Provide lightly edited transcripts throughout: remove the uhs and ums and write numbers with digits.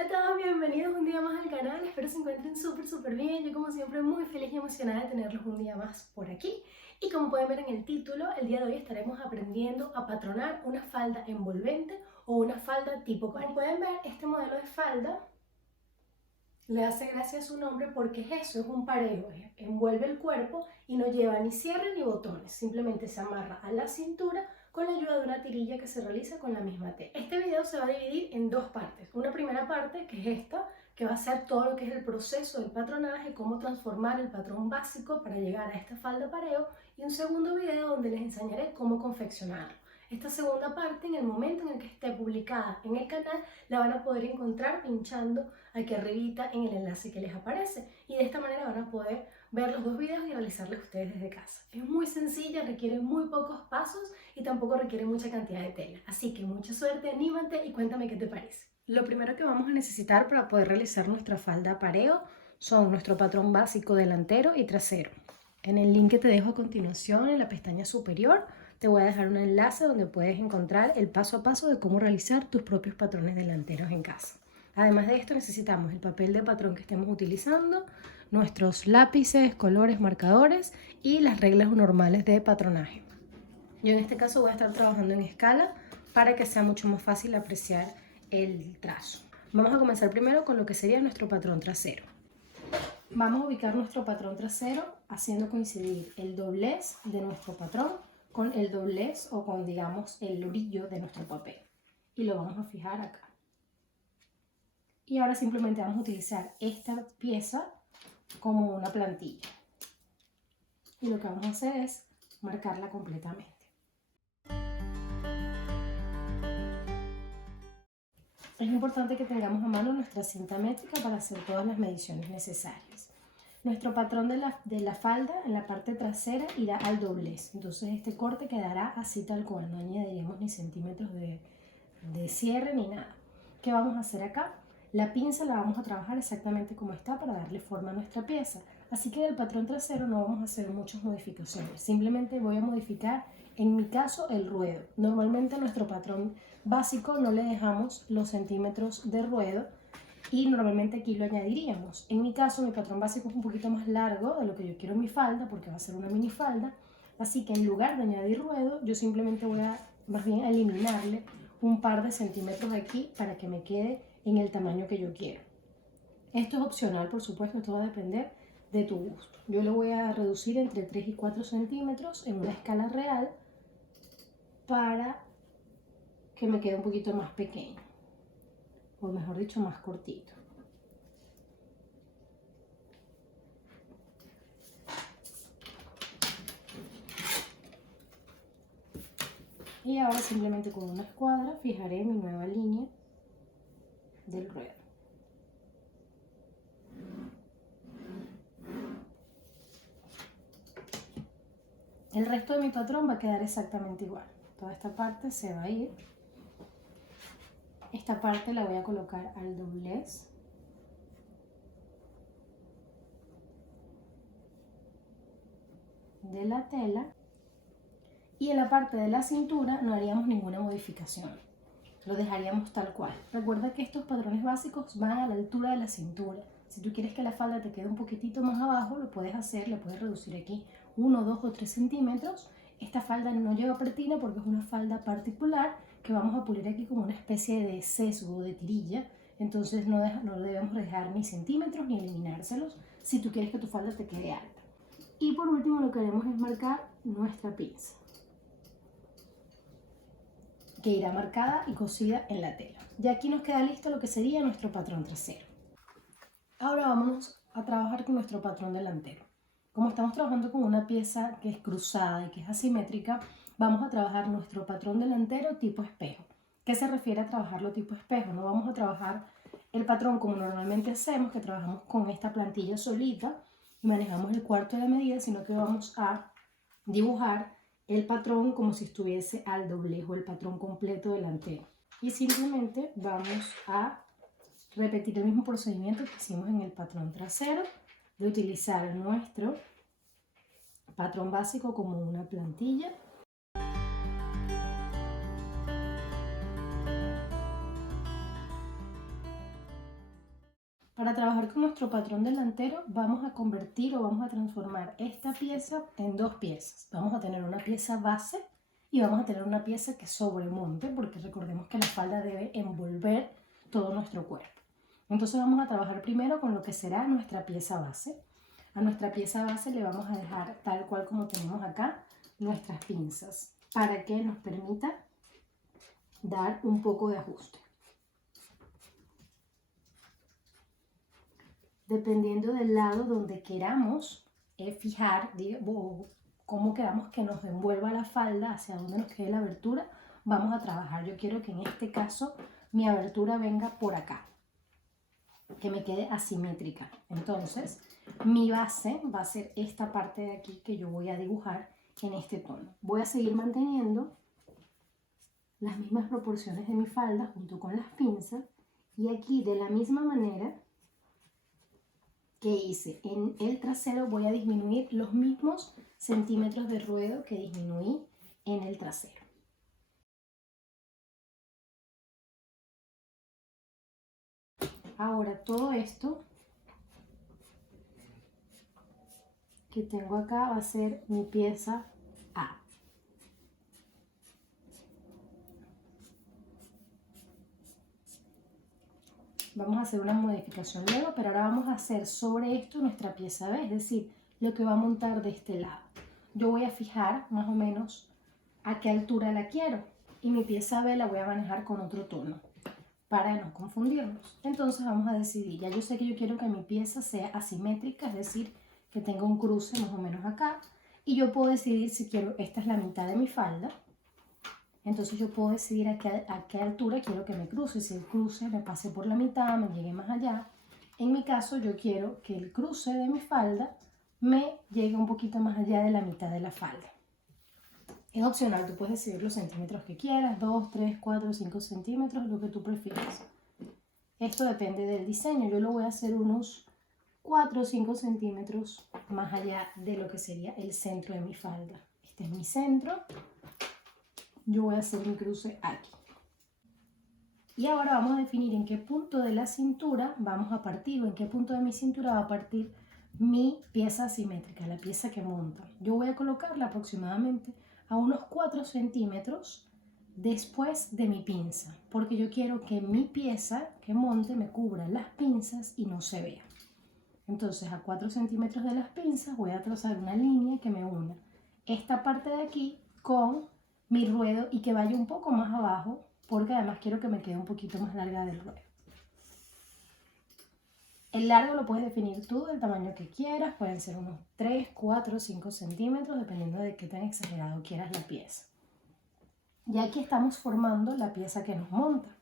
Hola a todos, bienvenidos un día más al canal, espero se encuentren súper bien. Yo como siempre muy feliz y emocionada de tenerlos un día más por aquí. Y como pueden ver en el título, el día de hoy estaremos aprendiendo a patronar una falda envolvente o una falda tipo pareo. Como pueden ver, este modelo de falda le hace gracia a su nombre porque es eso, es un pareo, envuelve el cuerpo y no lleva ni cierre ni botones, simplemente se amarra a la cintura con la ayuda de una tirilla que se realiza con la misma tela. Este video se va a dividir en dos partes, una primera parte que es esta, que va a ser todo lo que es el proceso del patronaje, cómo transformar el patrón básico para llegar a esta falda pareo, y un segundo video donde les enseñaré cómo confeccionarlo. Esta segunda parte, en el momento en el que esté publicada en el canal, la van a poder encontrar pinchando aquí arribita en el enlace que les aparece, y de esta manera van a poder ver los dos videos y realizarlos ustedes desde casa. Es muy sencilla, requiere muy pocos pasos y tampoco requiere mucha cantidad de tela, así que mucha suerte, anímate y cuéntame qué te parece. Lo primero que vamos a necesitar para poder realizar nuestra falda pareo son nuestro patrón básico delantero y trasero. En el link que te dejo a continuación en la pestaña superior te voy a dejar un enlace donde puedes encontrar el paso a paso de cómo realizar tus propios patrones delanteros en casa. Además de esto necesitamos el papel de patrón que estemos utilizando, nuestros lápices, colores, marcadores y las reglas normales de patronaje. Yo en este caso voy a estar trabajando en escala para que sea mucho más fácil apreciar el trazo. Vamos a comenzar primero con lo que sería nuestro patrón trasero. Vamos a ubicar nuestro patrón trasero haciendo coincidir el doblez de nuestro patrón con el doblez o con, digamos, el orillo de nuestro papel. Y lo vamos a fijar acá. Y ahora simplemente vamos a utilizar esta pieza como una plantilla. Y lo que vamos a hacer es marcarla completamente. Es importante que tengamos a mano nuestra cinta métrica para hacer todas las mediciones necesarias. Nuestro patrón de la falda en la parte trasera irá al doblez, entonces este corte quedará así tal cual, no añadiremos ni centímetros de cierre ni nada. ¿Qué vamos a hacer acá? La pinza la vamos a trabajar exactamente como está para darle forma a nuestra pieza, así que del patrón trasero no vamos a hacer muchas modificaciones, simplemente voy a modificar en mi caso el ruedo. Normalmente a nuestro patrón básico no le dejamos los centímetros de ruedo, y normalmente aquí lo añadiríamos. En mi caso, mi patrón básico es un poquito más largo de lo que yo quiero en mi falda, porque va a ser una minifalda, así que en lugar de añadir ruedo, yo simplemente voy a más bien eliminarle un par de centímetros aquí para que me quede en el tamaño que yo quiero. Esto es opcional, por supuesto, esto va a depender de tu gusto. Yo le voy a reducir entre 3 y 4 centímetros en una escala real para que me quede un poquito más pequeño, o mejor dicho, más cortito. Y ahora simplemente con una escuadra fijaré mi nueva línea del ruedo. El resto de mi patrón va a quedar exactamente igual. Toda esta parte se va a ir. Esta parte la voy a colocar al doblez. De la tela. Y en la parte de la cintura no haríamos ninguna modificación. Lo dejaríamos tal cual. Recuerda que estos patrones básicos van a la altura de la cintura. Si tú quieres que la falda te quede un poquitito más abajo, lo puedes hacer, le puedes reducir aquí 1, 2 o 3 centímetros. Esta falda no lleva pretina porque es una falda particular que vamos a pulir aquí como una especie de sesgo, de tirilla. Entonces no debemos dejar ni centímetros ni eliminárselos si tú quieres que tu falda te quede alta. Y por último lo que haremos es marcar nuestra pinza, que irá marcada y cosida en la tela. Ya aquí nos queda listo lo que sería nuestro patrón trasero. Ahora vamos a trabajar con nuestro patrón delantero. Como estamos trabajando con una pieza que es cruzada y que es asimétrica, vamos a trabajar nuestro patrón delantero tipo espejo. ¿Qué se refiere a trabajarlo tipo espejo? No vamos a trabajar el patrón como normalmente hacemos, que trabajamos con esta plantilla solita y manejamos el cuarto de la medida, sino que vamos a dibujar el patrón como si estuviese al doblez o el patrón completo delantero. Y simplemente vamos a repetir el mismo procedimiento que hicimos en el patrón trasero, de utilizar nuestro patrón básico como una plantilla. Para trabajar con nuestro patrón delantero vamos a convertir o vamos a transformar esta pieza en dos piezas. Vamos a tener una pieza base y vamos a tener una pieza que sobremonte, porque recordemos que la falda debe envolver todo nuestro cuerpo. Entonces vamos a trabajar primero con lo que será nuestra pieza base. A nuestra pieza base le vamos a dejar tal cual como tenemos acá nuestras pinzas para que nos permita dar un poco de ajuste. Dependiendo del lado donde queramos fijar, o cómo queramos que nos envuelva la falda, hacia donde nos quede la abertura, vamos a trabajar. Yo quiero que en este caso mi abertura venga por acá, que me quede asimétrica. Entonces, mi base va a ser esta parte de aquí que yo voy a dibujar en este tono. Voy a seguir manteniendo las mismas proporciones de mi falda junto con las pinzas, y aquí de la misma manera que hice en el trasero voy a disminuir los mismos centímetros de ruedo que disminuí en el trasero. Ahora todo esto que tengo acá va a ser mi pieza A. Vamos a hacer una modificación luego, pero ahora vamos a hacer sobre esto nuestra pieza B, es decir, lo que va a montar de este lado. Yo voy a fijar más o menos a qué altura la quiero y mi pieza B la voy a manejar con otro tono para no confundirnos. Entonces vamos a decidir, ya yo sé que yo quiero que mi pieza sea asimétrica, es decir, que tenga un cruce más o menos acá, y yo puedo decidir si quiero, esta es la mitad de mi falda, entonces yo puedo decidir a qué altura quiero que me cruce, si el cruce me pase por la mitad, me llegue más allá. En mi caso yo quiero que el cruce de mi falda me llegue un poquito más allá de la mitad de la falda. Es opcional, tú puedes decidir los centímetros que quieras, 2, 3, 4, 5 centímetros, lo que tú prefieras. Esto depende del diseño, yo lo voy a hacer unos 4 o 5 centímetros más allá de lo que sería el centro de mi falda. Este es mi centro. Yo voy a hacer mi cruce aquí. Y ahora vamos a definir en qué punto de la cintura vamos a partir, o en qué punto de mi cintura va a partir mi pieza asimétrica, la pieza que monta. Yo voy a colocarla aproximadamente a unos 4 centímetros después de mi pinza, porque yo quiero que mi pieza que monte me cubra las pinzas y no se vea. Entonces a 4 centímetros de las pinzas voy a trazar una línea que me una esta parte de aquí con mi ruedo y que vaya un poco más abajo, porque además quiero que me quede un poquito más larga del ruedo. El largo lo puedes definir tú del tamaño que quieras, pueden ser unos 3, 4, 5 centímetros, dependiendo de qué tan exagerado quieras la pieza. Y aquí estamos formando la pieza que nos monta.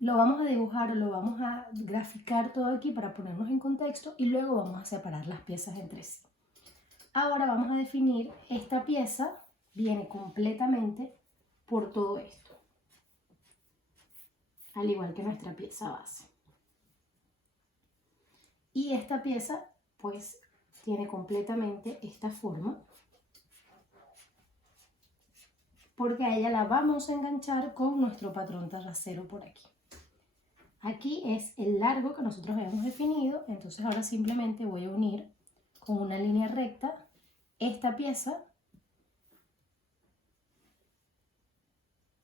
Lo vamos a dibujar o lo vamos a graficar todo aquí para ponernos en contexto y luego vamos a separar las piezas entre sí. Ahora vamos a definir esta pieza, viene completamente por todo esto, al igual que nuestra pieza base. Y esta pieza pues tiene completamente esta forma, porque a ella la vamos a enganchar con nuestro patrón trasero por aquí. Aquí es el largo que nosotros habíamos definido, entonces ahora simplemente voy a unir con una línea recta esta pieza,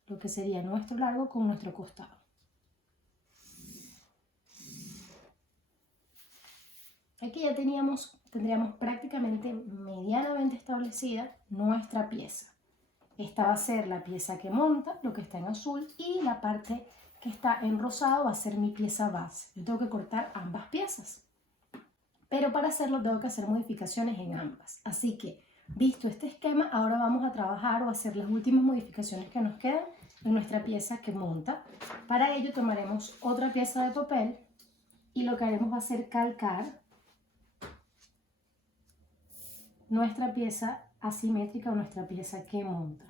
lo que sería nuestro largo con nuestro costado. Aquí ya tendríamos prácticamente medianamente establecida nuestra pieza. Esta va a ser la pieza que monta, lo que está en azul, y la parte que está en rosado va a ser mi pieza base. Yo tengo que cortar ambas piezas, pero para hacerlo tengo que hacer modificaciones en ambas. Así que, visto este esquema, ahora vamos a trabajar o hacer las últimas modificaciones que nos quedan en nuestra pieza que monta. Para ello tomaremos otra pieza de papel y lo que haremos va a ser calcar nuestra pieza asimétrica o nuestra pieza que monta.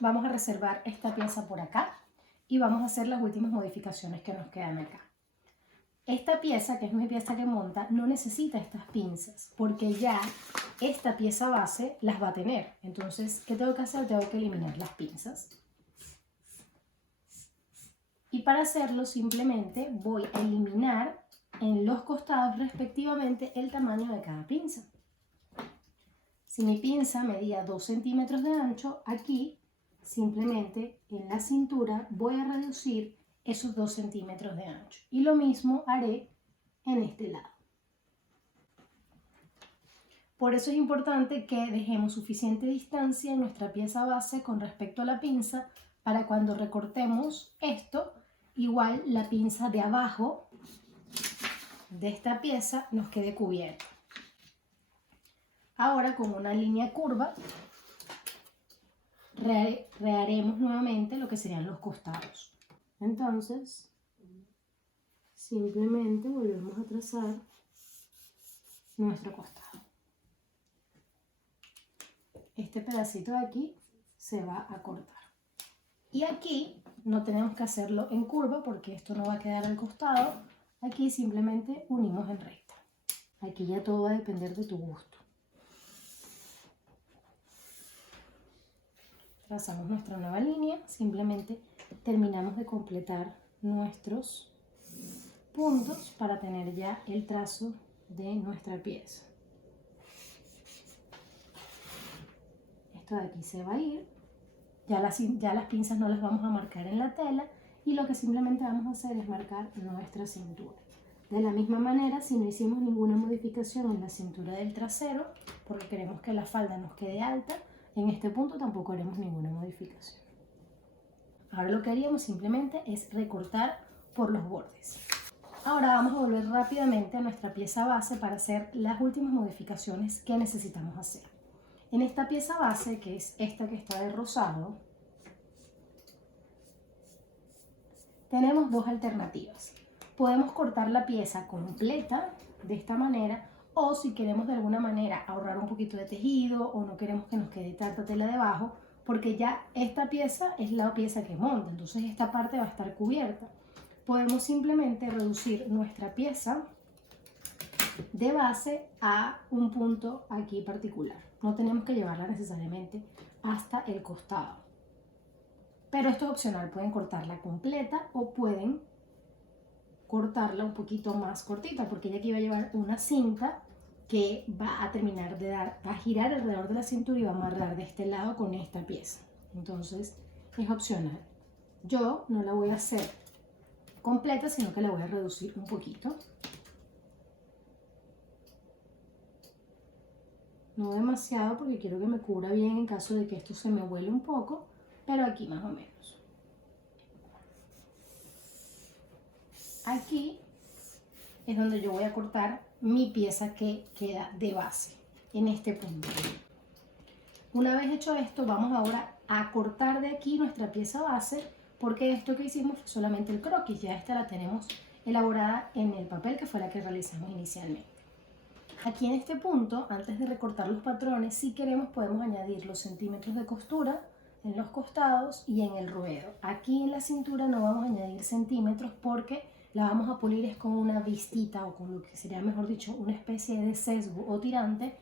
Vamos a reservar esta pieza por acá y vamos a hacer las últimas modificaciones que nos quedan acá. Esta pieza, que es mi pieza que monta, no necesita estas pinzas porque ya esta pieza base las va a tener. Entonces, ¿qué tengo que hacer? Tengo que eliminar las pinzas. Y para hacerlo simplemente voy a eliminar en los costados respectivamente el tamaño de cada pinza. Si mi pinza medía 2 centímetros de ancho, aquí simplemente en la cintura voy a reducir esos 2 centímetros de ancho. Y lo mismo haré en este lado. Por eso es importante que dejemos suficiente distancia en nuestra pieza base con respecto a la pinza para cuando recortemos esto, igual la pinza de abajo de esta pieza nos quede cubierta. Ahora con una línea curva reharemos nuevamente lo que serían los costados. Entonces, simplemente volvemos a trazar nuestro costado. Este pedacito de aquí se va a cortar. Y aquí no tenemos que hacerlo en curva porque esto no va a quedar al costado. Aquí simplemente unimos en recta. Aquí ya todo va a depender de tu gusto. Trazamos nuestra nueva línea, simplemente terminamos de completar nuestros puntos para tener ya el trazo de nuestra pieza. Esto de aquí se va a ir, ya las pinzas no las vamos a marcar en la tela y lo que simplemente vamos a hacer es marcar nuestra cintura. De la misma manera, si no hicimos ninguna modificación en la cintura del trasero, porque queremos que la falda nos quede alta, en este punto tampoco haremos ninguna modificación. Ahora lo que haríamos simplemente es recortar por los bordes. Ahora vamos a volver rápidamente a nuestra pieza base para hacer las últimas modificaciones que necesitamos hacer. En esta pieza base, que es esta que está de rosado, tenemos dos alternativas. Podemos cortar la pieza completa de esta manera, o si queremos de alguna manera ahorrar un poquito de tejido o no queremos que nos quede tanta tela debajo, porque ya esta pieza es la pieza que monta, entonces esta parte va a estar cubierta. Podemos simplemente reducir nuestra pieza de base a un punto aquí particular. No tenemos que llevarla necesariamente hasta el costado. Pero esto es opcional, pueden cortarla completa o pueden cortarla un poquito más cortita, porque ella aquí va a llevar una cinta que va a terminar de va a girar alrededor de la cintura y va a amarrar de este lado con esta pieza. Entonces es opcional. Yo no la voy a hacer completa, sino que la voy a reducir un poquito. No demasiado porque quiero que me cubra bien en caso de que esto se me vuele un poco, pero aquí más o menos. Aquí es donde yo voy a cortar mi pieza que queda de base, en este punto. Una vez hecho esto, vamos ahora a cortar de aquí nuestra pieza base, porque esto que hicimos fue solamente el croquis, ya esta la tenemos elaborada en el papel que fue la que realizamos inicialmente. Aquí en este punto, antes de recortar los patrones, si queremos podemos añadir los centímetros de costura en los costados y en el ruedo. Aquí en la cintura no vamos a añadir centímetros porque la vamos a pulir es con una vistita o con lo que sería, mejor dicho, una especie de sesgo o tirante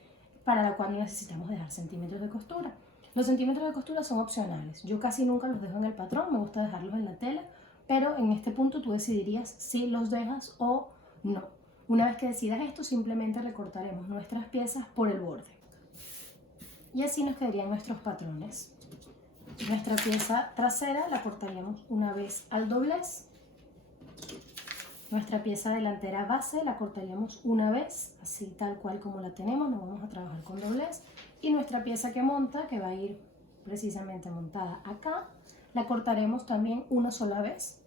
para la cual no necesitamos dejar centímetros de costura. Los centímetros de costura son opcionales. Yo casi nunca los dejo en el patrón, me gusta dejarlos en la tela, pero en este punto tú decidirías si los dejas o no. Una vez que decidas esto, simplemente recortaremos nuestras piezas por el borde. Y así nos quedarían nuestros patrones. Nuestra pieza trasera la cortaríamos una vez al doblez. Nuestra pieza delantera base la cortaríamos una vez, así tal cual como la tenemos, no vamos a trabajar con doblez. Y nuestra pieza que monta, que va a ir precisamente montada acá, la cortaremos también una sola vez,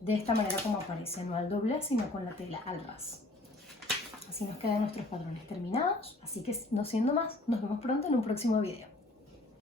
de esta manera como aparece, no al doblez, sino con la tela al ras. Así nos quedan nuestros patrones terminados, así que no siendo más, nos vemos pronto en un próximo video.